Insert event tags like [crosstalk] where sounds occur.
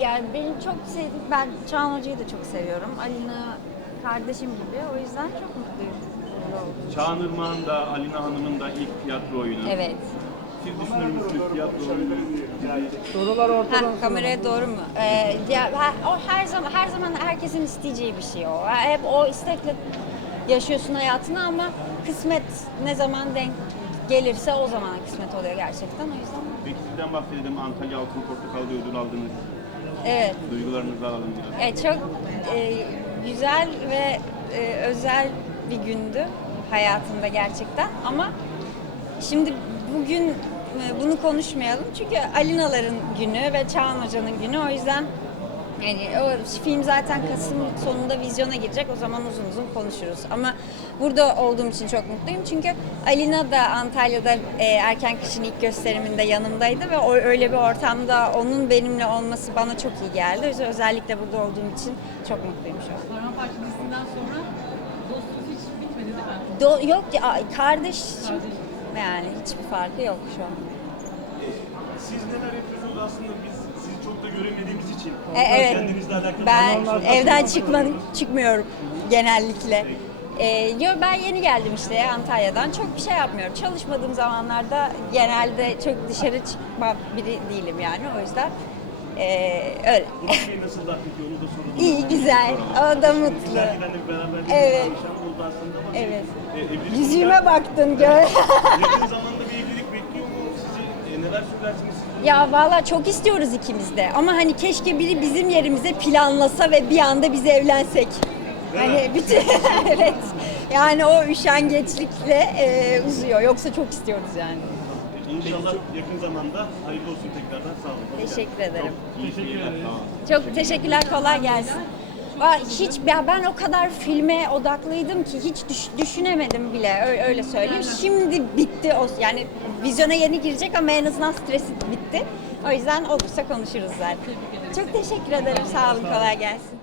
yani benim çok sevdiğim, ben Çağan Hoca'yı da çok seviyorum. Alina kardeşim gibi. O yüzden çok mutluyum. Çağan Irmak'ın da Alina Hanım'ın da ilk tiyatro oyunu. Evet. Siz düşünür müsünüz tiyatro oyunu? Sorular ortadan Ha, kameraya doğru mu? Ee, ya, ha- o her zaman her zaman herkesin isteyeceği bir şey o. Hep o istekle yaşıyorsun hayatını ama kısmet ne zaman denk gelirse o zaman kısmet oluyor gerçekten. O yüzden Peki sizden bahsedelim. Antalya Altın Portakal'da ödül aldınız. Evet. Duygularınızı alalım biraz. E, çok e, güzel ve e, özel bir gündü hayatımda gerçekten ama şimdi bugün e, bunu konuşmayalım çünkü Alinaların günü ve Çağan Hoca'nın günü o yüzden yani o film zaten Kasım sonunda vizyona girecek o zaman uzun uzun konuşuruz ama burada olduğum için çok mutluyum çünkü Alina da Antalya'da e, erken kışın ilk gösteriminde yanımdaydı ve o, öyle bir ortamda onun benimle olması bana çok iyi geldi. O yüzden özellikle burada olduğum için çok mutluyum şu an. Paramparça dizisinden sonra dostluk hiç bitmedi değil mi? Do- yok ya kardeş Kardeş. yani hiçbir farkı yok şu an. Siz neler yapıyorsunuz aslında biz sizi çok da göremediğimiz için. E, evet. Kendinizle alakalı Ben evden çıkmadım, çıkmıyorum genellikle. Yo, ben yeni geldim işte Antalya'dan. Çok bir şey yapmıyorum. Çalışmadığım zamanlarda genelde çok dışarı çıkma biri değilim yani. O yüzden ee, öyle. Bey nasıl da peki onu da soralım. İyi, güzel. O da mutlu. Evet. ama Evet. e, evlilik Yüzüme baktın gör. Yakın Ya valla çok istiyoruz ikimiz de. Ama hani keşke biri bizim yerimize planlasa ve bir anda biz evlensek. Hani bütün [laughs] evet. Yani o üşengeçlikle e, uzuyor. Yoksa çok istiyoruz yani. İnşallah yakın zamanda hayırlı olsun tekrardan sağ olun. Teşekkür ederim. Teşekkür ederim. Çok teşekkürler. Kolay gelsin. Va- Hiç ya ben o kadar filme odaklıydım ki hiç düş- düşünemedim bile öyle söyleyeyim. Şimdi bitti o yani vizyona yeni girecek ama en azından stresi bitti. O yüzden olursa konuşuruz zaten. Çok teşekkür ederim. Sağ olun. Kolay gelsin.